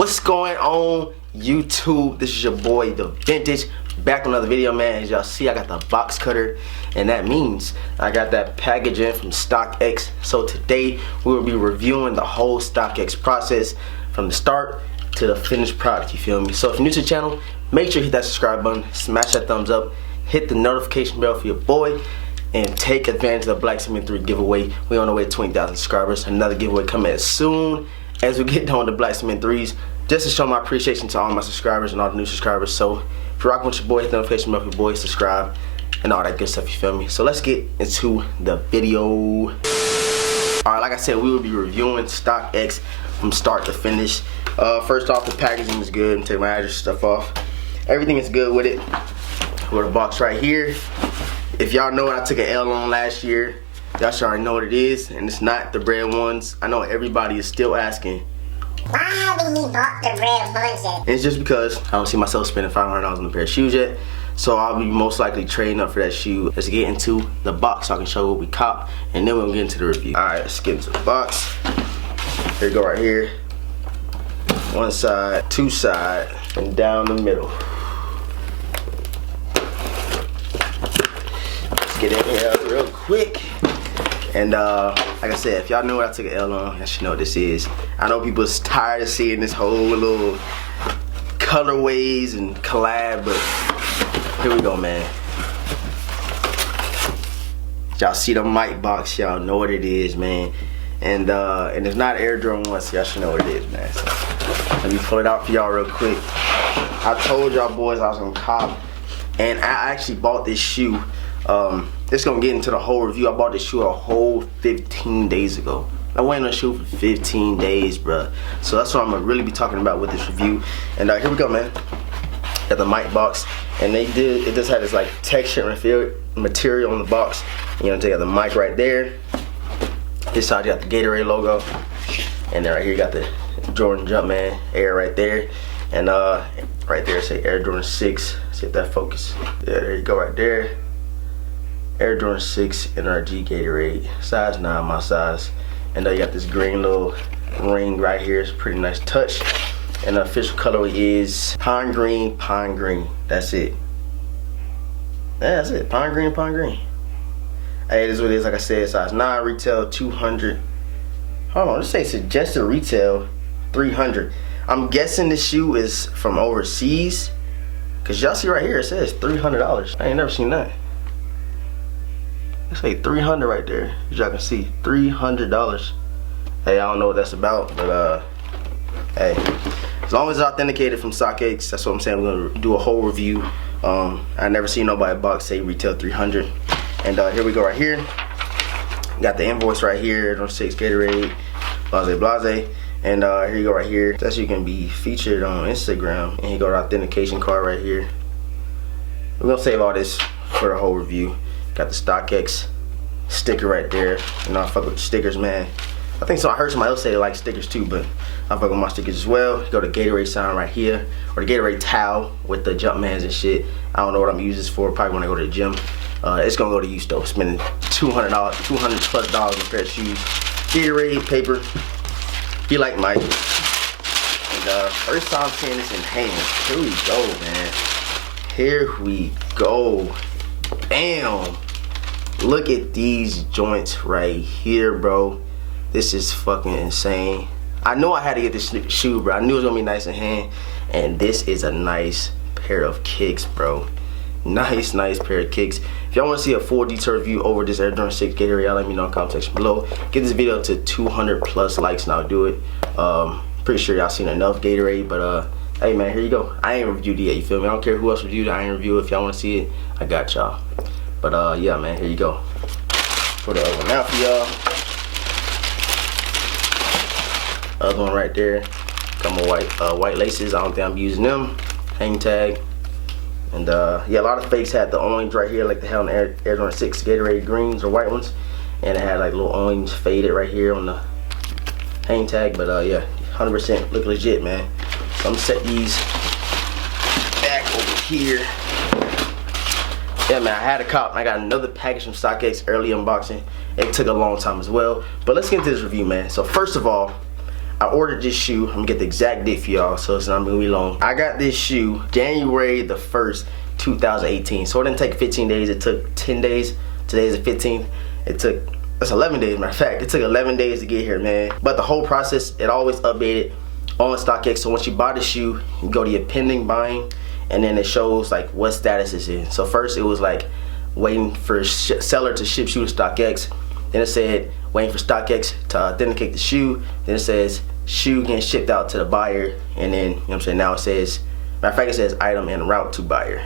What's going on, YouTube? This is your boy DeVintage, back with another video, man. As y'all see, I got the box cutter, and that means I got that package in from StockX. So today we will be reviewing the whole StockX process from the start to the finished product, you feel me? So if you're new to the channel, make sure you hit that subscribe button, smash that thumbs up, hit the notification bell for your boy, and take advantage of the Black Cement 3 giveaway. We're on the way to 20,000 subscribers. Another giveaway coming as soon as we get done with the Black Cement 3s, just to show my appreciation to all my subscribers and all the new subscribers. So if you're rocking with your boy, hit the notification bell for your boy, subscribe, and all that good stuff, you feel me? So let's get into the video. Alright, like I said, we will be reviewing StockX from start to finish. First off, the packaging is good. Take my address stuff off. Everything is good with it. With a box right here. If y'all know I took an L on last year, y'all should already know what it is, and it's not the bread ones. I know everybody is still asking, why haven't he bought the bread ones yet? It's just because I don't see myself spending $500 on a pair of shoes yet, so I'll be most likely trading up for that shoe. Let's get into the box so I can show what we cop, and then we'll get into the review. Alright, let's get into the box. Here we go right here. One side, two side, and down the middle. Get in here real quick, and like I said, if y'all know what I took an L on, y'all should know what this is. I know people's tired of seeing this whole little colorways and collab, but here we go, man. Y'all see the mic box, y'all know what it is, man. And it's not Air Jordan 1, so y'all should know what it is, man. So let me pull it out for y'all real quick. I told y'all boys I was gonna cop, and I actually bought this shoe. It's gonna get into the whole review. I bought this shoe a whole 15 days ago. I went on a shoe for 15 days, bruh. So that's what I'm gonna really be talking about with this review. And here we go, man. Got the mic box, and it just had this like texture material on the box. You know, take out the mic right there. This side you got the Gatorade logo, and then right here you got the Jordan Jumpman Air right there, and right there say Air Jordan 6. See if that focus. Yeah, there you go, right there. Air Jordan 6 NRG Gatorade, size 9, my size. And you got this green little ring right here. It's a pretty nice touch. And the official colorway is pine green, pine green. That's it. Yeah, that's it. Pine green, pine green. Hey, this is what it is. Like I said, size 9, retail 200. Hold on, let's say suggested retail 300. I'm guessing this shoe is from overseas, cause y'all see right here it says $300. I ain't never seen that. It's like 300 right there, as y'all can see, $300. Hey, I don't know what that's about, but hey, as long as it's authenticated from StockX, that's what I'm saying. We're gonna do a whole review. I never seen nobody box say retail 300. And here we go right here. Got the invoice right here, on 6 Gatorade, blase blase. And here you go right here. That's you can be featured on Instagram. And you go to authentication card right here. We're gonna save all this for the whole review. Got the StockX sticker right there. You know, I fuck with stickers, man. I think so. I heard somebody else say they like stickers too, but I fuck with my stickers as well. Go to Gatorade sign right here, or the Gatorade towel with the Jumpmans and shit. I don't know what I'm using this for. Probably when I go to the gym. It's gonna go to use though. Spending $200 plus on a pair of shoes. Gatorade paper. Be like Mike. And first time seeing this in hand. Here we go, man. Here we go. Bam! Look at these joints right here, bro. This is fucking insane. I know I had to get this shoe, bro. I knew it was gonna be nice in hand, and this is a nice pair of kicks, bro. Nice pair of kicks. If y'all want to see a full detailed review over this Air Jordan 6 Gatorade, y'all let me know in the comment section below. Get this video to 200 plus likes and I'll do it. Pretty sure y'all seen enough Gatorade, but hey man, here you go. I ain't reviewed it yet, you feel me? I don't care who else reviewed it, I ain't review it. If y'all want to see it, I got y'all. But yeah man, here you go. Put the other one out for y'all. Other one right there. Got my white laces. I don't think I'm using them. Hang tag. And yeah, a lot of fakes had the orange right here, like they had on the Air Jordan 6 Gatorade greens or white ones. And it had like little orange faded right here on the hang tag. But yeah, 100% look legit, man. So I'm gonna set these back over here. Yeah, man, I had a cop. I got another package from StockX, early unboxing. It took a long time as well. But let's get into this review, man. So first of all, I ordered this shoe. I'm gonna get the exact date for y'all, so it's not gonna be long. I got this shoe January the 1st, 2018. So it didn't take 15 days. It took 10 days. Today's the 15th. That's 11 days, matter of fact. It took 11 days to get here, man. But the whole process, it always updated on StockX. So once you buy the shoe, you go to your pending buying, and then it shows like what status it's in. So first it was like waiting for seller to ship shoe to StockX. Then it said waiting for StockX to authenticate the shoe. Then it says shoe getting shipped out to the buyer. And then, you know what I'm saying, now it says, matter of fact, it says item en route to buyer.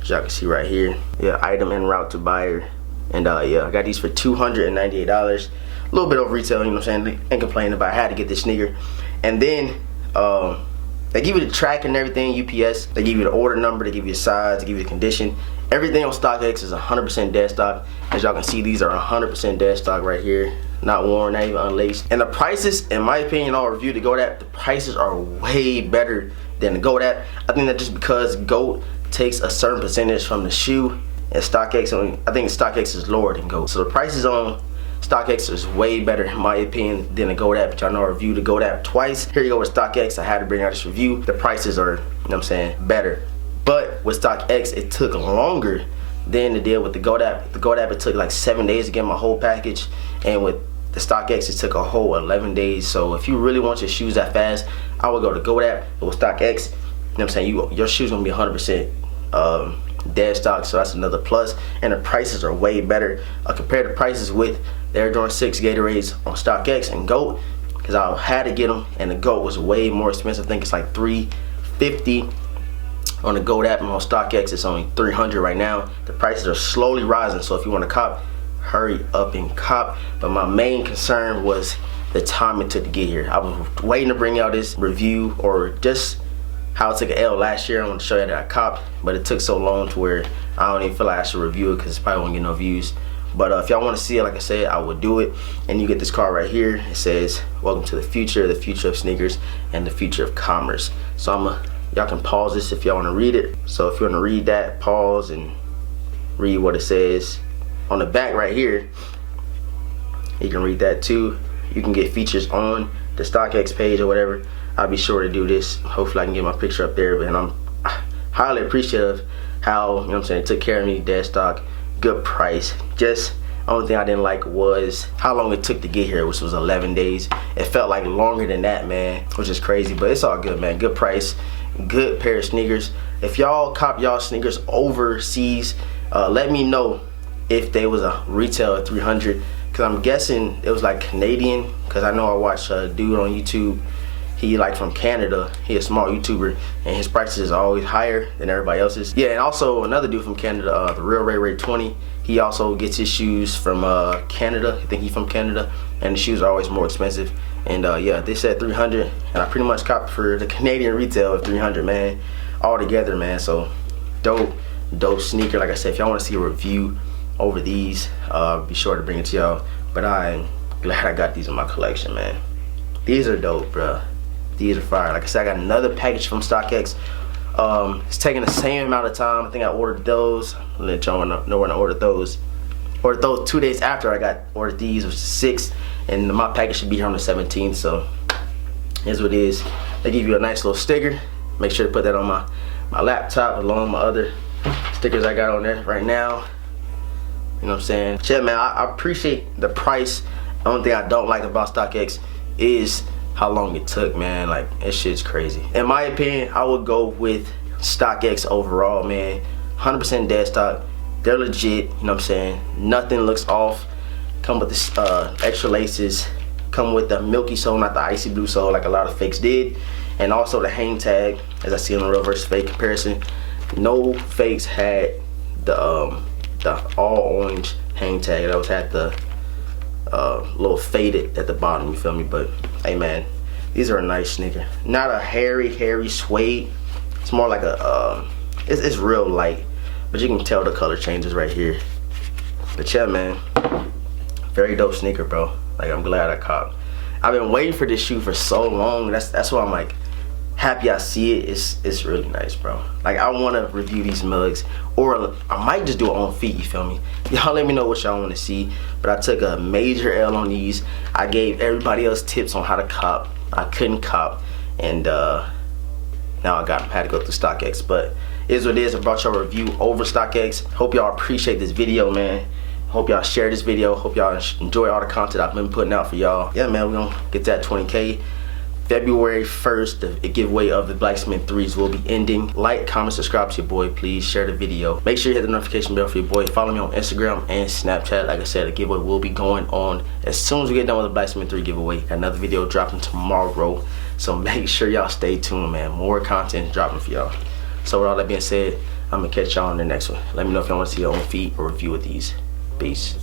As y'all can see right here. Yeah, item en route to buyer. And yeah, I got these for $298. A little bit over retail, you know what I'm saying? Ain't complaining about it. I had to get this sneaker. And then they give you the track and everything, UPS. They give you the order number, they give you the size, they give you the condition. Everything on StockX is 100% dead stock. As y'all can see, these are 100% dead stock right here. Not worn, not even unlaced. And the prices, in my opinion, I'll review the GOAT app, the prices are way better than the GOAT app. I think that just because GOAT takes a certain percentage from the shoe, and StockX, I think StockX is lower than GOAT. So the prices on StockX is way better, in my opinion, than the GOAT app. But y'all know I reviewed the GOAT app twice. Here you go with StockX. I had to bring out this review. The prices are, you know what I'm saying, better. But with StockX, it took longer than the deal with the GOAT app. The GOAT app, it took like 7 days to get my whole package. And with the StockX, it took a whole 11 days. So if you really want your shoes that fast, I would go to GOAT app. But with StockX, you know what I'm saying, your shoes gonna be 100% dead stock, so that's another plus. And the prices are way better compared to prices with the Air Jordan 6 Gatorades on StockX and GOAT, because I had to get them, and the GOAT was way more expensive. I think it's like $350 on the GOAT app, and on StockX it's only $300 right now. The prices are slowly rising, so if you want to cop, hurry up and cop. But my main concern was the time it took to get here. I was waiting to bring out this review, or just how I took an L last year. I want to show you that I copped, but it took so long to where I don't even feel like I should review it, because it probably won't get no views. But if y'all want to see it, like I said, I would do it. And you get this card right here. It says, welcome to the future of sneakers, and the future of commerce. So y'all can pause this if y'all want to read it. So if you want to read that, pause and read what it says. On the back right here, you can read that too. You can get features on the StockX page or whatever. I'll be sure to do this. Hopefully I can get my picture up there. And I'm highly appreciative how, you know what I'm saying, took care of me, dead stock, good price. Just only thing I didn't like was how long it took to get here, which was 11 days. It felt like longer than that, man, which is crazy, but it's all good, man. Good price, good pair of sneakers. If y'all cop y'all sneakers overseas, let me know if they was a retail at 300, because I'm guessing it was like Canadian, because I know I watched a dude on YouTube. He like from Canada, he a small YouTuber, and his prices are always higher than everybody else's. Yeah, and also another dude from Canada, the Real Ray 20, he also gets his shoes from Canada. I think he's from Canada, and the shoes are always more expensive. And yeah, they said 300, and I pretty much copped for the Canadian retail of 300, man, all together, man. So dope sneaker. Like I said, if y'all want to see a review over these, be sure to bring it to y'all. But I'm glad I got these in my collection, man. These are dope, bruh. These are fire. Like I said, I got another package from StockX. It's taking the same amount of time. I think I ordered those. I'll let y'all know when I ordered those. Ordered those 2 days after I ordered these, which is 6, and my package should be here on the 17th. So here's what it is. They give you a nice little sticker. Make sure to put that on my laptop along with my other stickers I got on there right now. You know what I'm saying? Yeah, man, I appreciate the price. The only thing I don't like about StockX is how long it took, man. Like, that shit's crazy. In my opinion, I would go with StockX overall, man. 100% dead stock. They're legit, you know what I'm saying? Nothing looks off. Come with this extra laces. Come with the milky sole, not the icy blue sole like a lot of fakes did. And also the hang tag, as I see on the real versus fake comparison. No fakes had the all orange hang tag. That was had the little faded at the bottom, you feel me? But hey, man, these are a nice sneaker. Not a hairy suede. It's more like a it's real light, but you can tell the color changes right here. But yeah, man, very dope sneaker, bro. Like, I'm glad I copped. I've been waiting for this shoe for so long. That's why I'm like happy I see it. It's really nice, bro. Like, I want to review these mugs, or I might just do it on feet, you feel me? Y'all let me know what y'all want to see. But I took a major L on these. I gave everybody else tips on how to cop. I couldn't cop, and now I had to go through StockX. But it is what it is. I brought y'all a review over StockX. Hope y'all appreciate this video, man. Hope y'all share this video. Hope y'all enjoy all the content I've been putting out for y'all. Yeah, man, we're gonna get that 20K. February 1st, the giveaway of the Blacksmith 3s will be ending. Like, comment, subscribe to your boy, please. Share the video. Make sure you hit the notification bell for your boy. Follow me on Instagram and Snapchat. Like I said, the giveaway will be going on as soon as we get done with the Blacksmith 3 giveaway. Got another video dropping tomorrow, so make sure y'all stay tuned, man. More content dropping for y'all. So with all that being said, I'm gonna catch y'all on the next one. Let me know if y'all want to see your own feet or review of these. Peace.